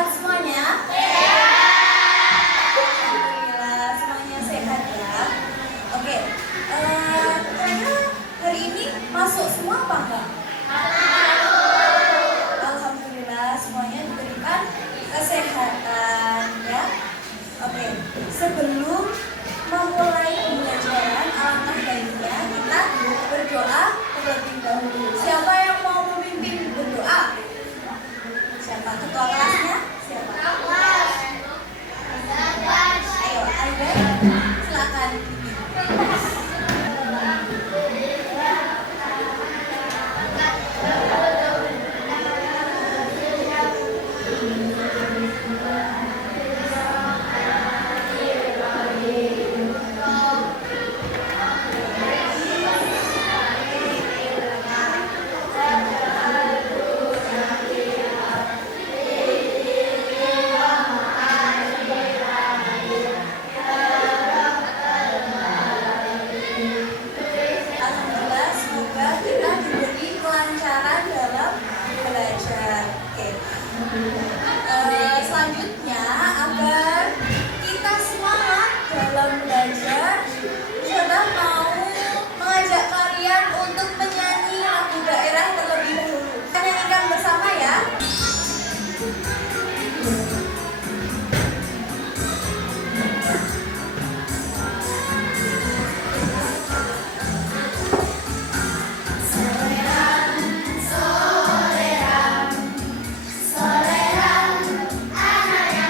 Sehat semuanya? Alhamdulillah semuanya sehat ya. Oke, kira-kira hari ini masuk semua apa enggak? Alhamdulillah semuanya diberikan kesehatan ya. Oke, sebelum memulai pembelajaran alangkah baiknya kita berdoa terlebih dahulu. Siapa yang mau memimpin berdoa? Siapa? Ketua kelasnya? Siapa? Ayo, Aida, silakan. Alhamdulillah, semoga kita diberi kelancaran dalam belajar. Oke. Selanjutnya, agar kita semangat dalam belajar, saya mau mengajak kalian untuk menyanyi lagu daerah terlebih dahulu. Kita nyanyikan bersama ya. Soleran, soleran, anak yang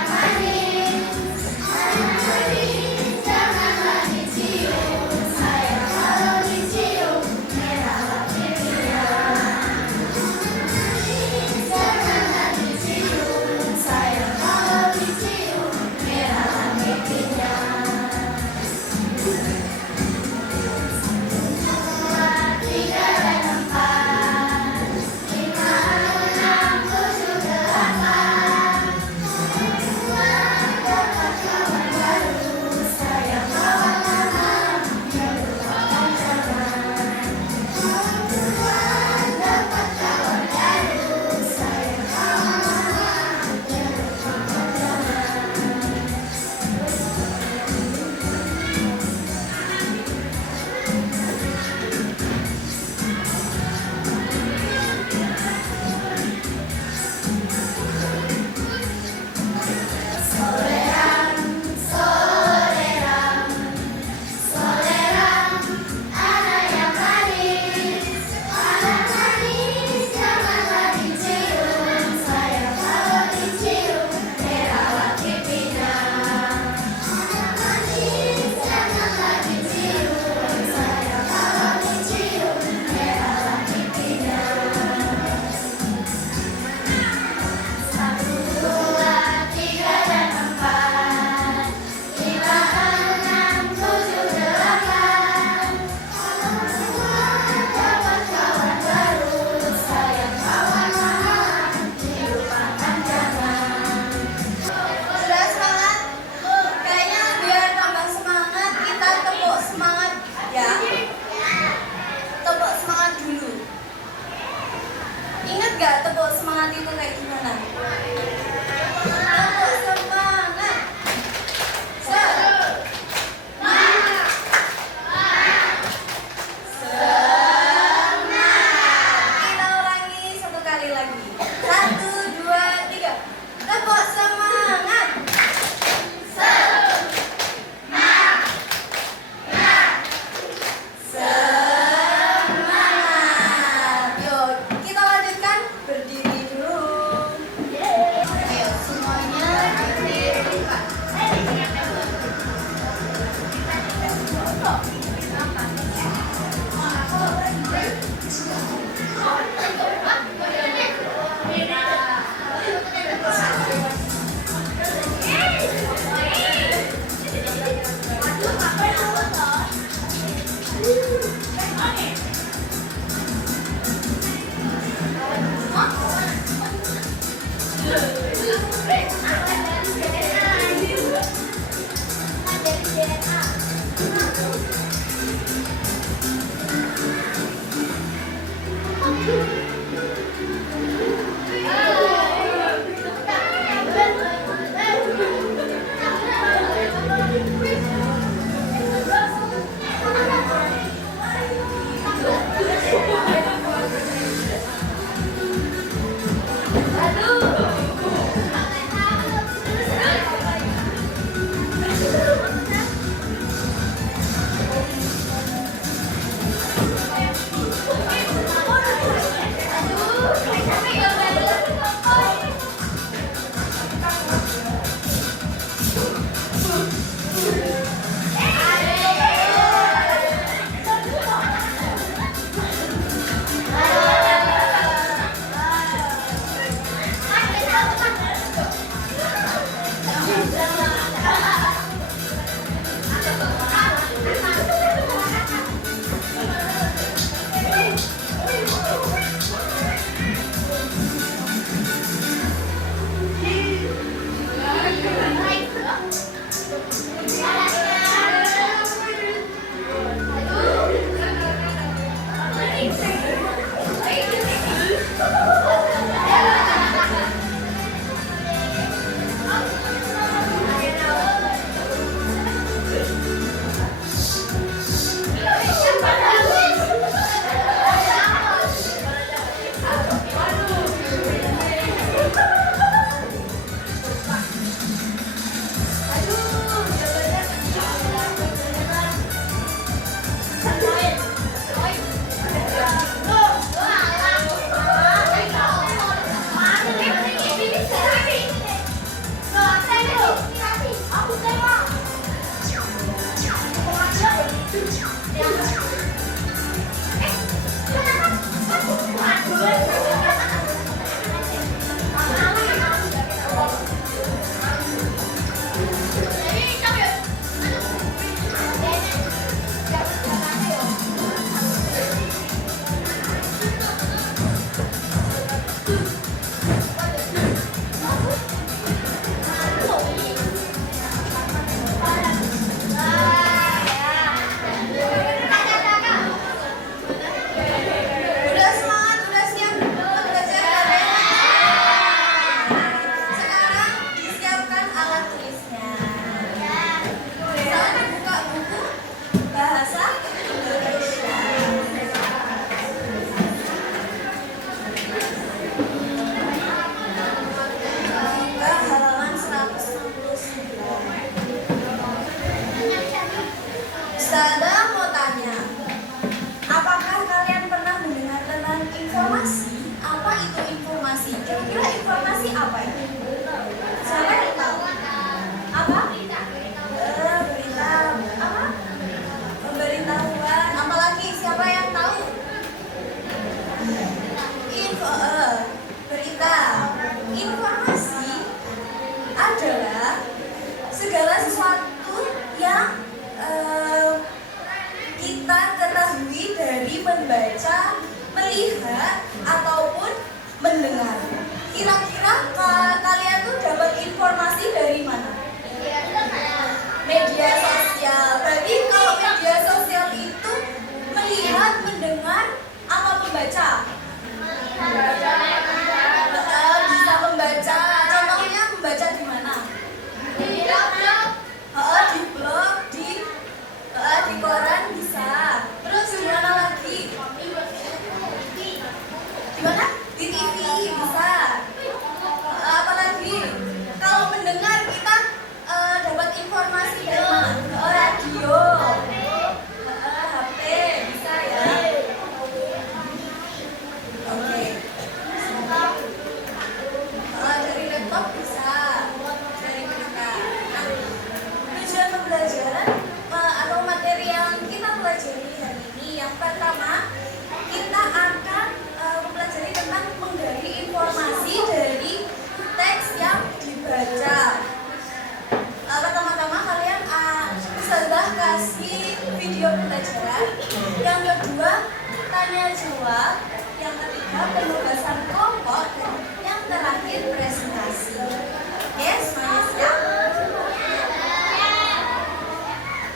Yang kedua, tanya jawab. Yang ketiga, penugasan kelompok. Dan yang terakhir, presentasi. Oke, semuanya siap?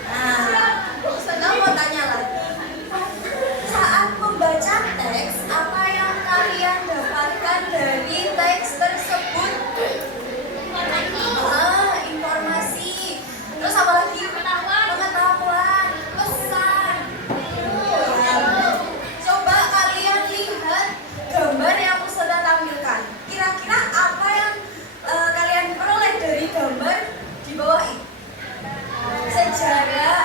Nah, saya mau tanya lagi. Saat membaca teks, apa yang kalian dapatkan dari teks tersebut? Informasi. Terus apa lagi? Pengetahuan, pesan. Coba kalian lihat gambar yang aku sudah tampilkan. Kira-kira apa yang kalian peroleh dari gambar di bawah ini? Sejarah,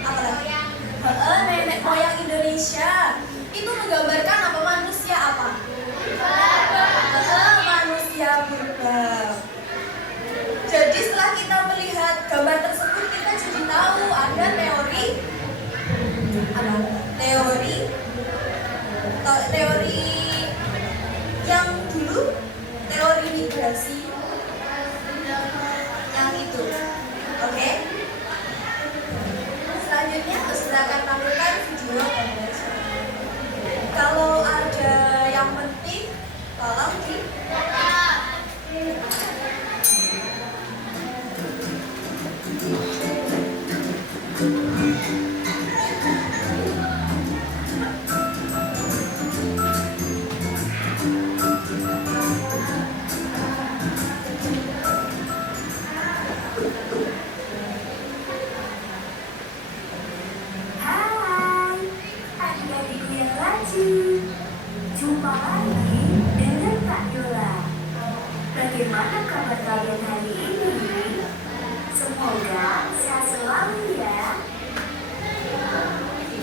apa lagi? Nenek moyang Indonesia. Itu menggambarkan apa? Manusia apa? Manusia purba. Jadi setelah kita melihat gambar tersebut, kita jadi tahu ada teori apa? Teori yang dulu, teori migrasi yang itu. Oke? Selanjutnya saya akan tampilkan video gambar. Kalau ada yang penting, tolong di Jumpa lagi dengan Kak Yola. Bagaimana kabar kalian hari ini? Semoga sehat selalu ya.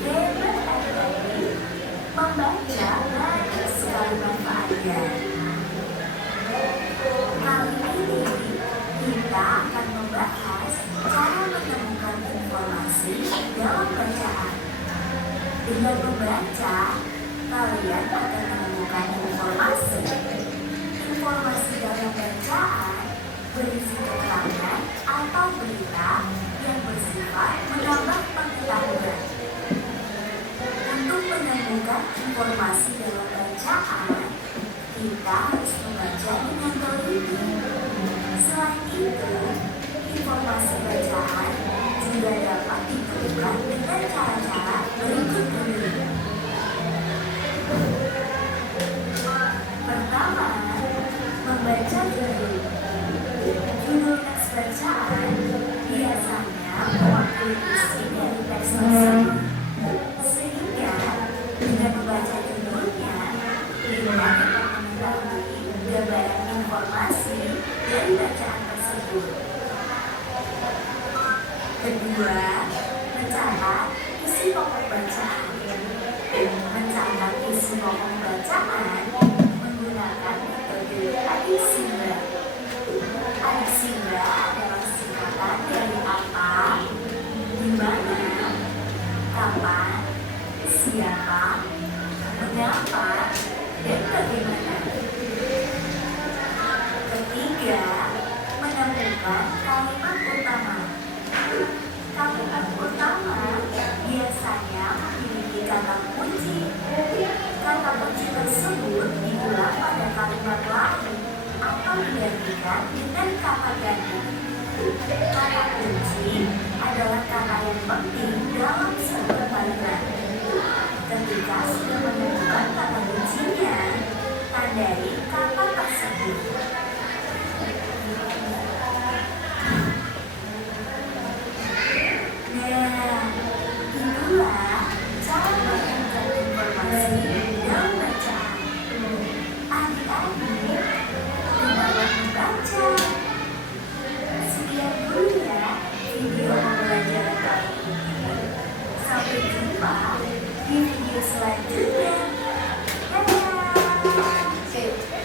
Hebat adik-adik, membaca banyak sekali manfaatnya. Kali ini kita akan membahas cara menemukan informasi dalam bacaan. Dengan membaca, kalian akan menemukan informasi. Informasi dalam bacaan berisi keterangan atau berita yang bersifat menambah pengetahuan. Untuk menemukan informasi dalam bacaan, kita harus membaca dengan teliti. Selain itu, informasi bacaan juga dapat ditemukan dengan cara-cara berikut ini. Pertama, membaca judul. Judul teks bacaan biasanya mewakili isi dari teks tersebut. Sehingga dengan membaca judulnya, kita dapat mengetahui gambaran informasi dari bacaan tersebut. Kedua, mencatat isi pokok bacaan. Mencatat isi pokok bacaan menggunakan metode adisimba. Adisimba adalah singkatan dari apa, di mana, kapan, siapa, mengapa, dan bagaimana. Ketiga, menemukan kalimat utama. Kalimat utama biasanya memiliki kata kunci. Kata kunci tersebut diulang pada kalimat lain atau digantikan dengan kata ganti. Kata kunci adalah kata yang penting dalam sebuah kalimat. Ketika sudah menemukan kata kuncinya, tandai kata tersebut. Nah, itulah cara menemukan informasi dalam bacaan. Adik-adik, kembali membaca. Sekian dulu ya video pembelajaran kali ini. Sampai jumpa di video selanjutnya. Dadah.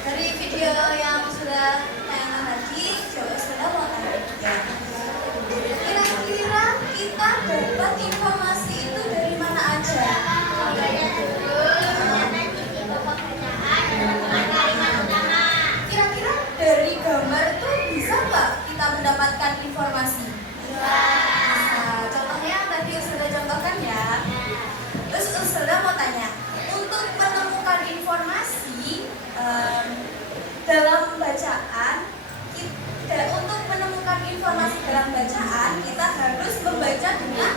bacaan, kita harus membaca dengan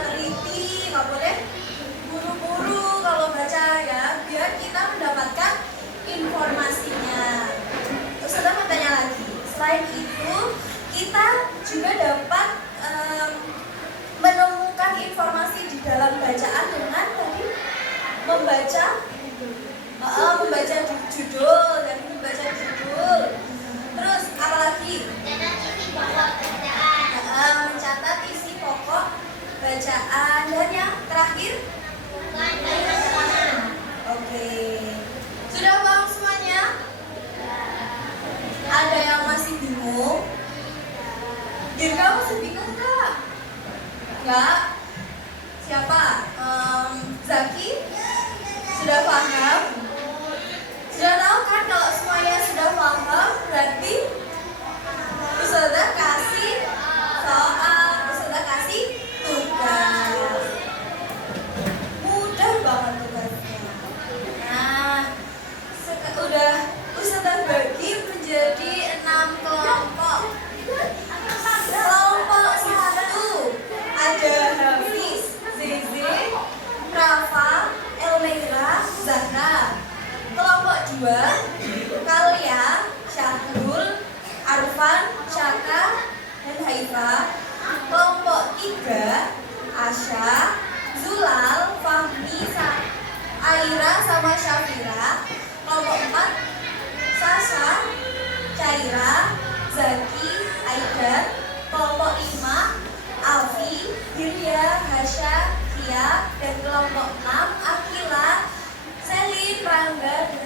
teliti, nggak boleh buru-buru kalau baca ya, biar kita mendapatkan informasinya. Terus ada mau tanya lagi, selain itu kita juga dapat menemukan informasi di dalam bacaan dengan tadi membaca judul dan membaca judul. Terus apa lagi? Mencatat isi pokok bacaan. Dan yang terakhir? Oke. Sudah paham semuanya? Ada yang masih bingung? Dirga masih bingung nggak? Nggak? Siapa? Zaki? Sudah paham? Sudah tahu kan kalau semuanya sudah paham, berarti Ustazah kasih soal, Ustazah kasih tugas. Mudah banget tugasnya. Nah, udah Ustazah bagi menjadi 6 kelompok. Kelompok 1 ada Hafiz, Zeze, Rafa, Elmeira, Zahra. Kelompok 2 Kalia, Syahrul, Arfan, Syaka, dan Haifa. Kelompok 3 Asya, Zulal, Fahmi, Aira, sama Syafira. Kelompok 4 Sasha, Caira, Zaki, Aidan. Kelompok 5 Alfi, Hirya, Hasya, Kia. Dan kelompok 6 Akila, Selin, Rangga,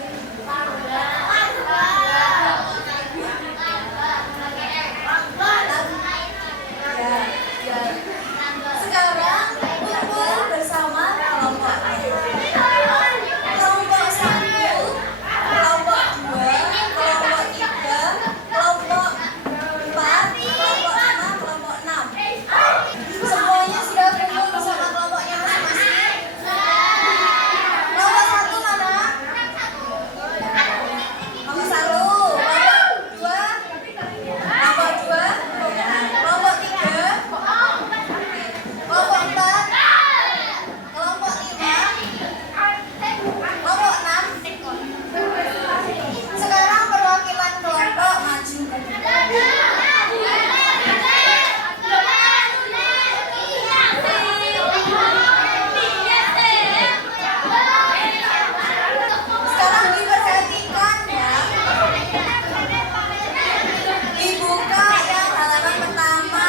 Sekarang kumpul bersama kelompoknya. Kelompok 1, kelompok 2, kelompok 3, kelompok 4, kelompok 5, kelompok 6. Semuanya sudah kumpul bersama kelompoknya masing-masing. Kelompok 1 mana? Kelompok 1, kelompok 2, kelompok 2, kelompok 3, kelompok 4, kelompok 5, kelompok 6. Sekarang perwakilan kelompok maju ke depan. Sekarang diperhatikan ya. Dibuka yang halaman pertama.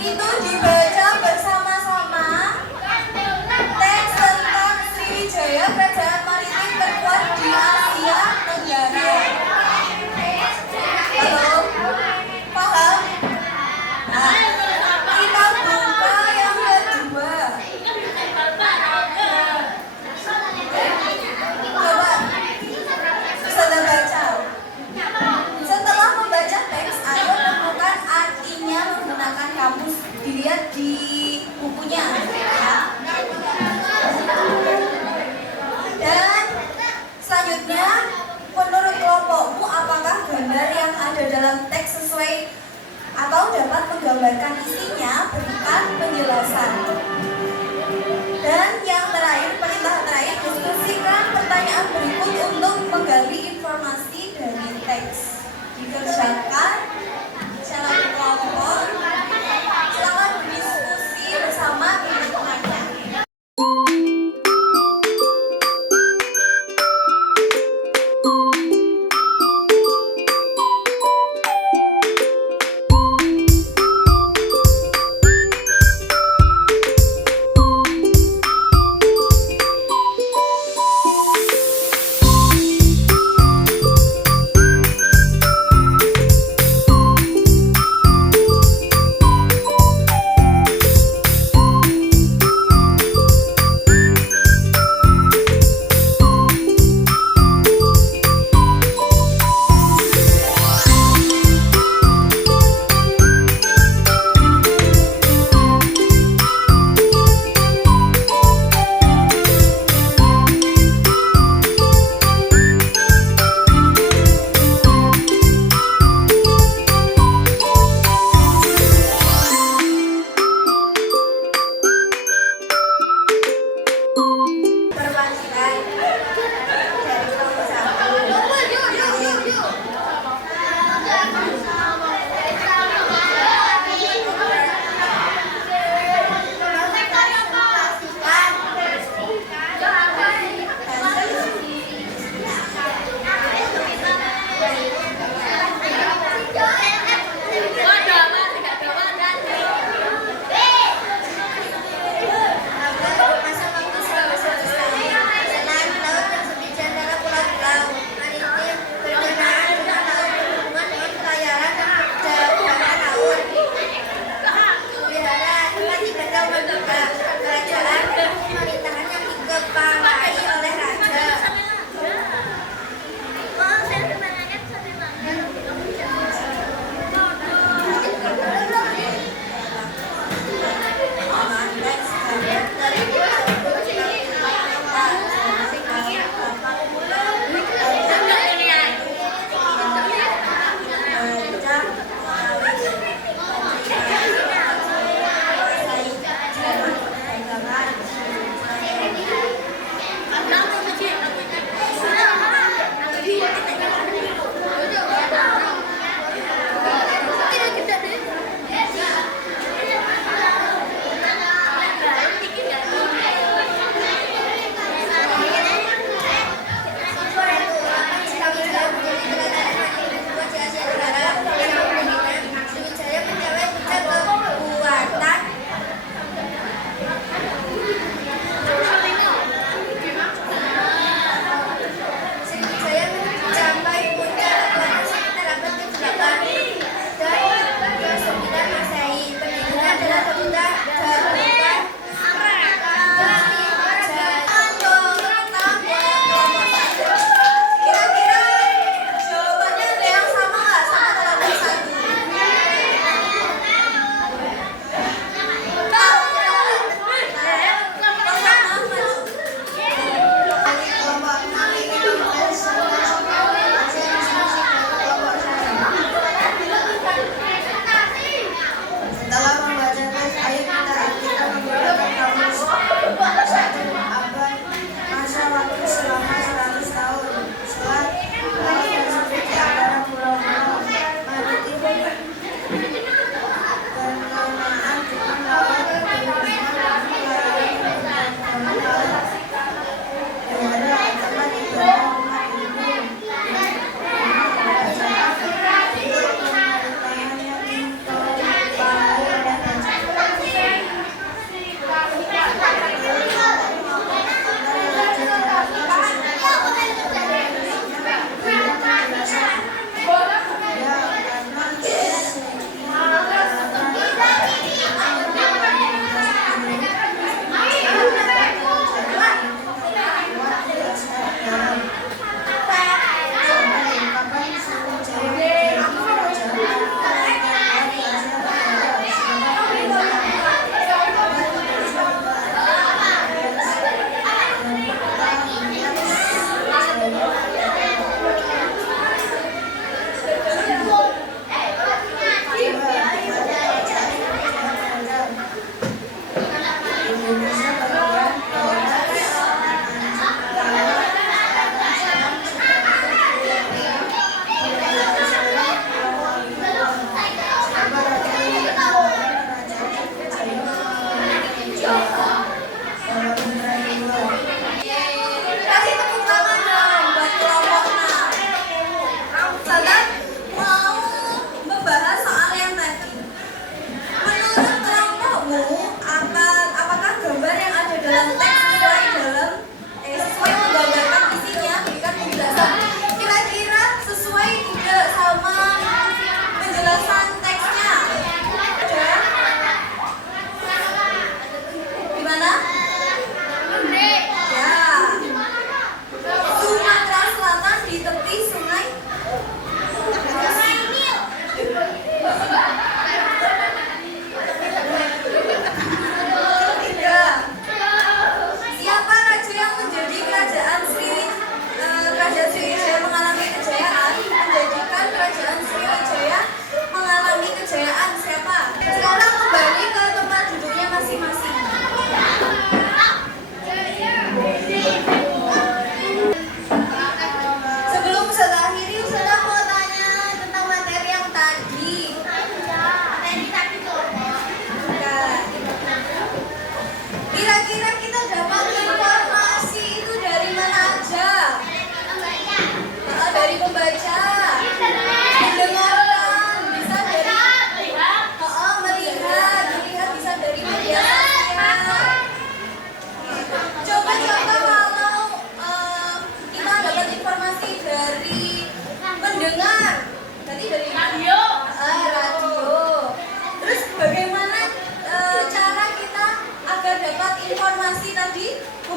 Itu dibaca bersama-sama. Teks tentang Sriwijaya, kerajaan maritim terkuat di Asia Tenggara. Halo? Paham? Nah, kita buka yang kedua. Coba Ustazah baca. Setelah membaca teks, ayo temukan artinya menggunakan kamus. Dilihat di bukunya ya. Dan selanjutnya, menurut kelompokmu apakah gambar yang ada dalam teks sesuai atau dapat menggambarkan isinya? Berikan penjelasan. Dan yang terakhir, perintah terakhir, diskusikan pertanyaan berikut untuk menggali informasi dari teks. Dikerjakan secara kelompok. Silakan berdiskusi bersama teman-temannya.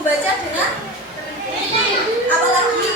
membaca dengan apa lagi?